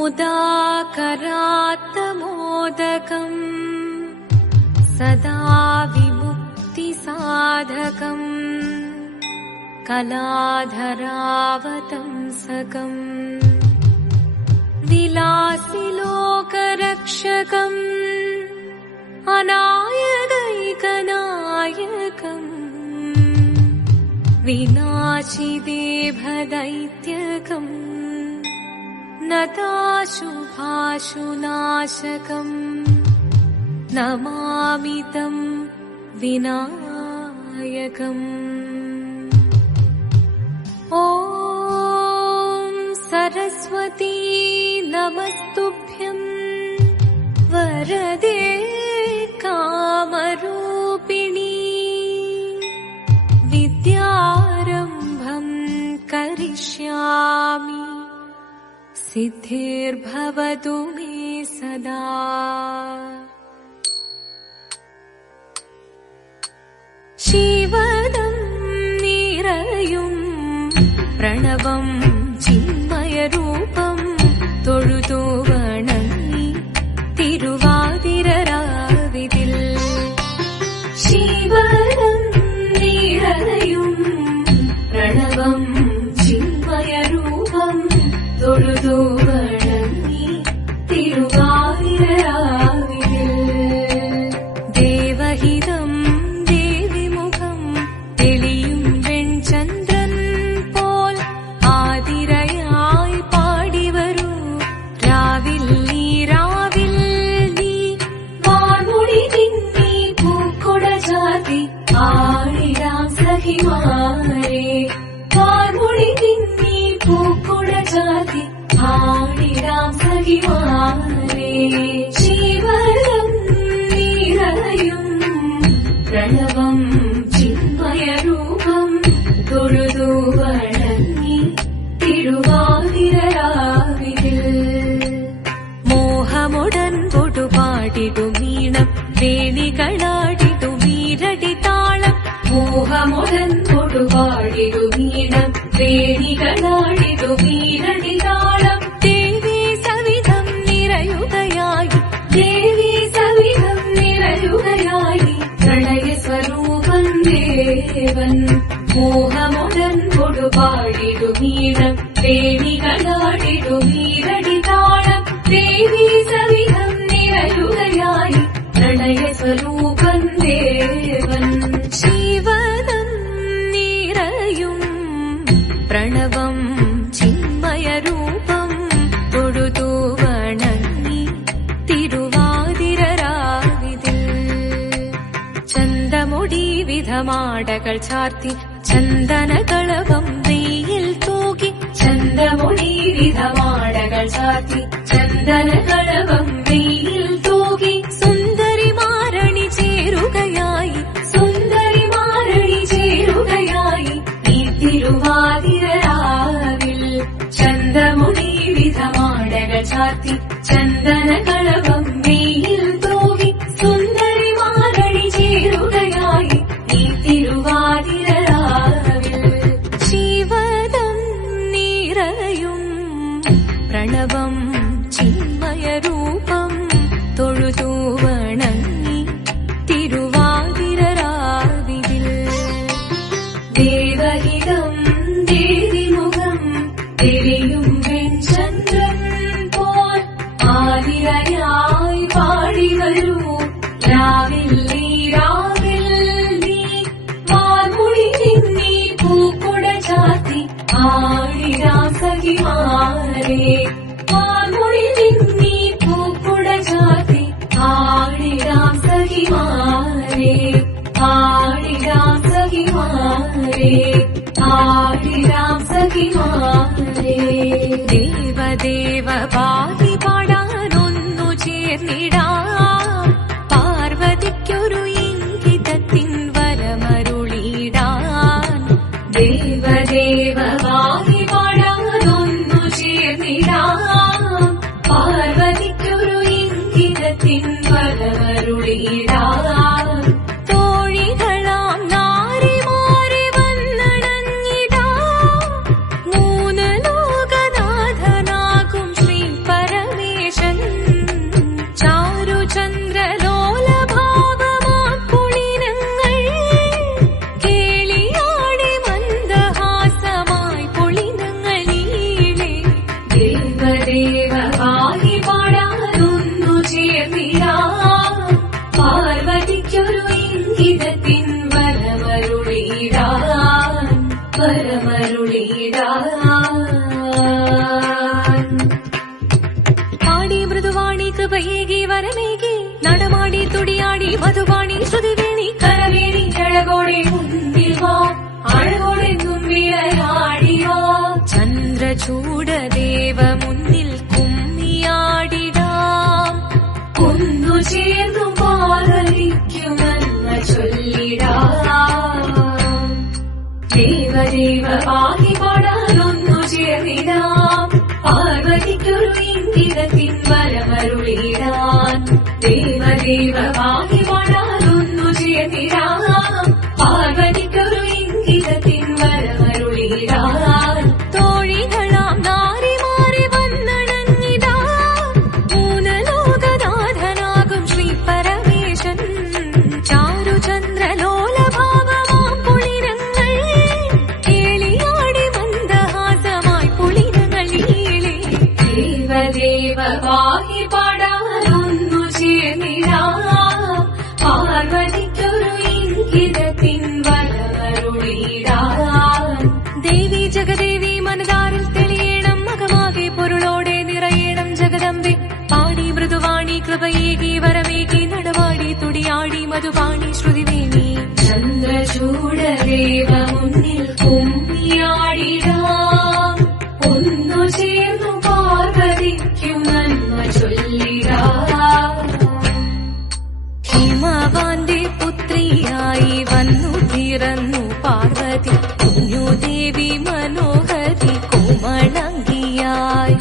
मुदाकरात्तमोदकम् सदा विमुक्तिसाधकम् कलाधरावतंसकम् विलासिलोकरक्षकम् अनायदैकनायकम् विनाशिदेभदैत्यकम् नताशुभाशुनाशकम् नमामि तं विनायकम्। ॐ सरस्वती नमस्तुभ्यं वरदे कामरूपिणी विद्यारम्भं करिष्यामि सिद्धिर्भवतु मे सदा। शिवदं निरयुं प्रणवं चिन्मयरूपं തൊഴുതു വണങ്ങി തിരുവാതിരരാവിതിൽ ശിവദം നിറയും പ്രണവം ചിന്മയരൂപം തൊഴുതു വണങ്ങി തിരുവാതിരരാവിതിൽ ദേവഹിതം ദേവിമുഖം തെളിയും വെൺചന്ദ്രൻ പോൽ ആതിരയായി പാടിവരൂ രാവിൽ നീ വാൻമൊഴി തിന്നി പൂക്കൊട ചാർത്തി ആടിടാം സഖിമാരെ വാൻമൊഴി തിന്നി പൂക്കൊട ചാർത്തി ആടിടാം സഖിമാരെ ശിവദം നിറയും പ്രണവം ചിന്മയരൂപം തൊഴുതു വണങ്ങി തിരുവാതിരരാവിതിൽ മോഹമുടൻ പൊടുപാടിടുമീണം വേണികളാടിടുമീരടി താളം മോഹമുടൻ പൊടുപാടിടുമീണം വേണികളാടിടുമീരടി താളം ദേവി സവിധം നിറയുകയായി ദേവി സവിധം നിറയുകയായി പ്രണയസ്വരൂപൻ ദേവൻ മോഹമുടൻ കൊടുപാടിടുമീണം വേണികളാടിടുമീരടി താളം ദേവി സവിധം നിറയുകയായി പ്രണയസ്വരൂപൻ ദേവൻ ശിവദം നിറയും പ്രണവം ചിന്മയരൂപം തൊഴുതു വണങ്ങി തിരുവാതിരരാവിതിൽ ചന്തമുടി വിധമാടകൾ ചാർത്തി ചന്ദനകളവം വെയിൽ തൂകി ചന്തമുടി വിധമാടകൾ ചാർത്തി ചന്ദനകളവം വെയിൽ തൂകി സുന്ദരിമാരണി ചേരുകയായി സുന്ദരിമാരണി ചേരുകയായി ഈ തിരുവാതിരരാവിൽ ചന്തമുടി വിധമാടകൾ ചാർത്തി ചന്ദനകളവം വെയിൽ തൂകി സുന്ദരിമാരണി ചേരുകയായി ഈ തിരുവാതിരരാവിൽ ശിവദം നിറയും പ്രണവം ചിന്മയരൂപം തൊഴുതു വണങ്ങി തിരുവാതിരരാവിതിൽ ദേവഹിതം ദേവിമുഖം തെളിയും വെൺചന്ദ്രൻ പോൽ ആതിരയായി പാടിവരൂ രാവിൽ നീ വാൻമൊഴി തിന്നി പൂക്കൊട ചാർത്തി ആടിടാം സഖിമാരെ വാൻമൊഴി തിന്നി പൂക്കൊട ചാർത്തി ആടിടാം സഖിമാരെ ആടിടാം സഖിമാരെ ആടിടാം സഖിമാരെ ദേവദേവ പാതി പാടാനൊന്നു ചേർന്നിടാം പാർവതിക്കൊരു ഇംഗിതത്തിൻ വരമരുളിടാൻ ദേവദേവ പാതി പാടാനൊന്നു ചേർന്നിടാം പാർവതിക്കൊരു ഇംഗിതത്തിൻ വരമരുളിടാൻ തോഴികളാം നാരിമാരെ വന്നണഞ്ഞിടാം മൂന്ന് ലോകനാഥനാകും ശ്രീ പര പാടി മൃദുവാണി കൃപയേകി വരമേകി നടമാടി തുടിയാടി മധുവാണി ശ്രുതിവേണി കരവേണി അഴകോടെ മുന്നിൽ വാ അഴകോടെ തുമ്പിയാടിയോ ചന്ദ്രചൂടദേവ മുന്നിൽ കുമ്മിയാടിടാം ഒന്നു ചേർന്നു പാർവതിക്കുമെന്ന് ചൊല്ലിടാം ദേവദേവ പാകി പാടാനൊന്നു ചേർന്നിടാം പാർവതിക്കൊരു ഇംഗിതത്തിൻ വരമരുളിടാൻ ദേവദേവ പാകി പാടാനൊന്നു ചേർന്നിടാം പാർവതിക്കൊരു ഇംഗിതത്തിൻ വരമരുളിടാൻ തോഴികളാം നാരിമാറി വന്നണഞ്ഞിടാ മൂലലോകനാഥനാകും ശ്രീ പരമേശൻ ചാരുചന്ദ്രലോലഭാവമാം പുളിരങ്ങൾ കേളിയാടി മന്ദഹാസമായി പുളിരങ്ങളീളെ ദേവദേവ പാഹി പാടാനൊന്നു ചേർന്നിടാം പാർവതിക്കൊരു ഇംഗിതത്തിൻ വരമരുളിടാൻ ദേവി ജഗദേവി മനതാരിൽ തെളിയണം മകമാകെ പൊരുളോടെ നിറയണം ജഗദമ്പെ പാടി മൃദുവാണി കൃപയേകി വരമേകി നടവാടി തുടിയാടി മധുവാണി ശ്രുതിവേണി ചന്ദ്രചൂടദേവ മുന്നിൽ കുമ്മിയാടിടാം ഒന്നു ചേർന്നു പാർവതിക്കും നന്മ ചൊല്ലിടാം ഹിമവാന്റെ പുത്രിയായി വന്നു പിറന്നു പാർവതി കുഞ്ഞുദേവി മനോഹരി കോമളങ്കിയായി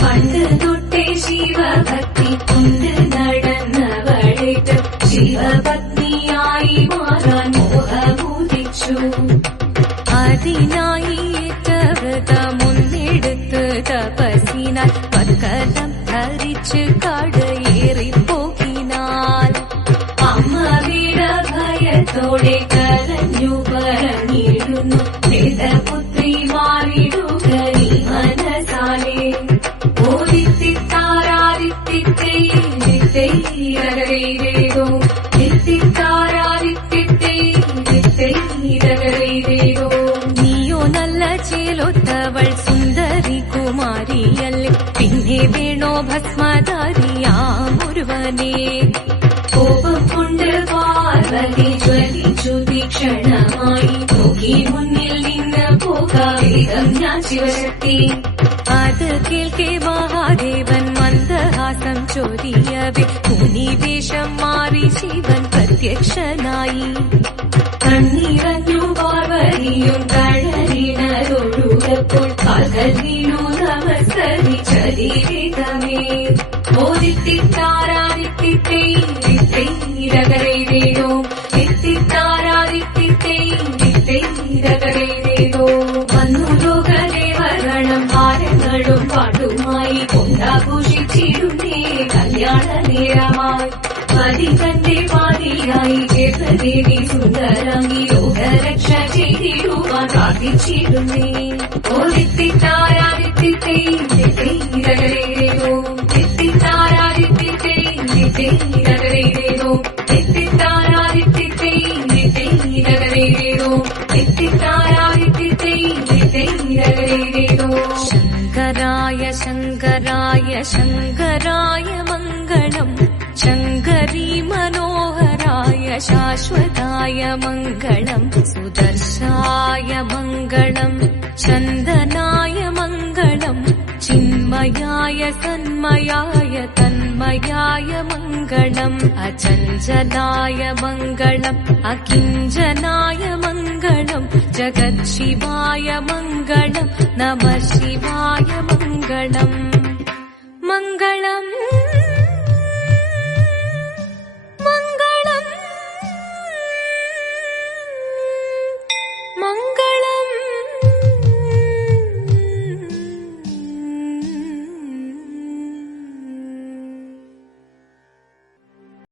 പണ്ട് തൊട്ടേ ശിവഭക്തി കൊണ്ട് നടന്നവളിട്ട് ശിവപത്നിയായി മാറാൻ മോഹമുദിച്ചു അതിനായി ഏറ്റവൃതമൊന്നെടുത്ത് തപസിനാൽ പർക്കതം ധരിച്ച് കടയേറിപ്പോകിനാൽ അമ്മ വീരഭയത്തോടെ കരഞ്ഞു പറഞ്ഞിരുന്നു വേദപുത്രി മാറിടുക നീ മനസാലെ ഓദിത്തിത്താരാദിത്തിത്തേരോ ിത്തിത്താരാദിത്തിത്തേരോ നീയോ നല്ല ചേലൊത്തവൾ സുന്ദരി കുമാരിയല്ലേ പിന്നെ വേണോ ഭസ്മധാരിയാമൊരുവനെ കോപം കൊണ്ട് പാർവതി ജ്വലിച്ചു തീക്ഷണമായി നോക്കി മുന്നിൽ നിന്ന് പോകാം ഞാൻ ശിവശക്തി അത് കേൾക്കെ മഹാദേവൻ മന്ദഹാസം ചൊരിയവേ മുനിവേഷം മാറി ശിവൻ പ്രത്യക്ഷനായി കണ്ണീറഞ്ഞു പാർവതിയും കഴലിനൊഴുകപ്പോൾ പകലിനു നമസ്കരിച്ചരീരമേ ഓദിത്തിത്താരാദിത്തിത്തേരോ എത്തിത്താരാദിത്തിത്തേരോ വന്നു ലോകദേവഗണം ഭാരങ്ങളും പാട്ടുമായി കൊണ്ടാഘോഷിച്ചിരുന്നേ കല്യാണ നേരമായി പതി തന്റെ പാതിയായി ദേവി സുന്ദരങ്ങി ലോകരക്ഷ ചെയ്തിടുവാൻ പ്രാർത്ഥിച്ചിരുന്നേ ഓദിത്തിത്താരാദിത്തിത്തേരോ എത്തിത്താരാദിത്തിത്തേരോ എത്തിത്താരാദിത്തിത്തേരോ എത്തിത്താരാദിത്തിത്തേരോ ശങ്കരായ ശങ്കരായ ശങ്കരായ മംഗളം ശങ്കരീ മനോഹരായ ശാശ്വതായ മംഗളം സുദർശായ മംഗളം ചന്ദനായ മംഗളം ചിന്മയായ സന്മയായ തന്മയായ മംഗളം അചഞ്ചലായ മംഗളം അകിഞ്ചനായ മംഗളം ജഗത്ശിവായ മംഗളം നമഃ ശിവായ മംഗളം മംഗളം